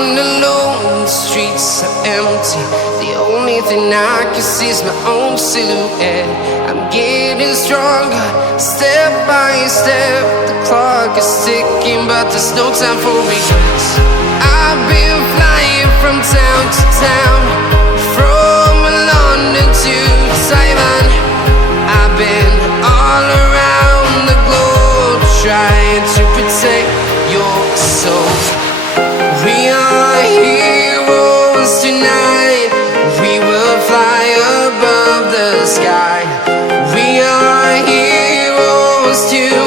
walking alone, the streets are empty. The only thing I can see is my own silhouette. I'm getting stronger, step by step. The clock is ticking, but there's no time for regrets. I've been flying from town to town, from London to Taiwan. I've been all around the globe, trying to protect your soul. We are heroes tonight. We will fly above the sky. We are heroes tonight.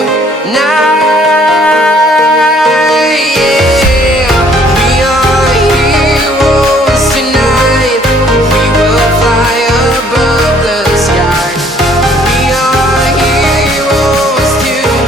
Yeah. We are heroes tonight. We will fly above the sky. We are heroes tonight.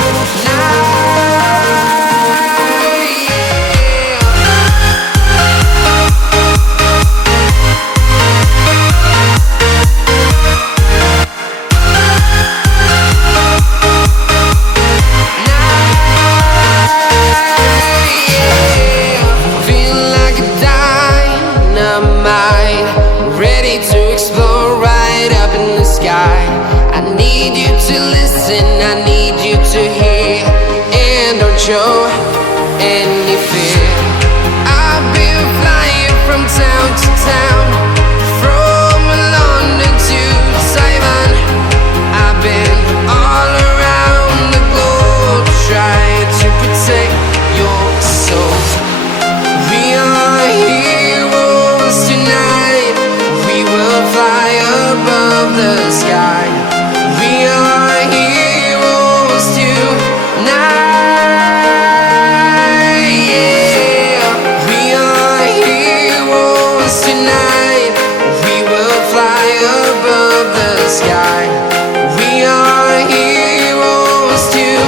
Ready to explore right up in the sky. I need you to listen, I need you to hear, and don't show any fear. I've been flying from town to town, from London to Taiwan. I've been all around the globe, trying to protect your soul. We are heroes tonight. We will fly above the sky. We are heroes tonight. Yeah. We are heroes tonight. We will fly above the sky. We are heroes tonight.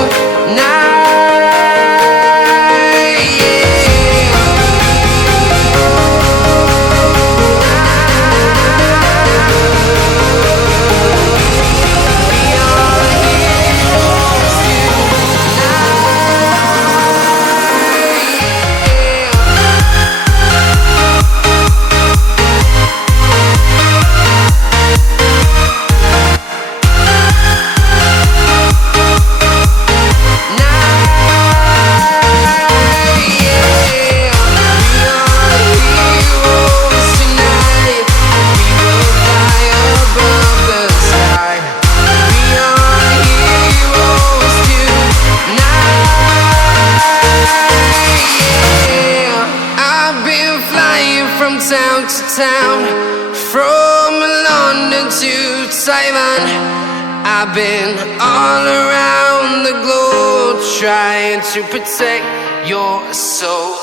Town to town, from London to Taiwan. I've been all around the globe, trying to protect your soul.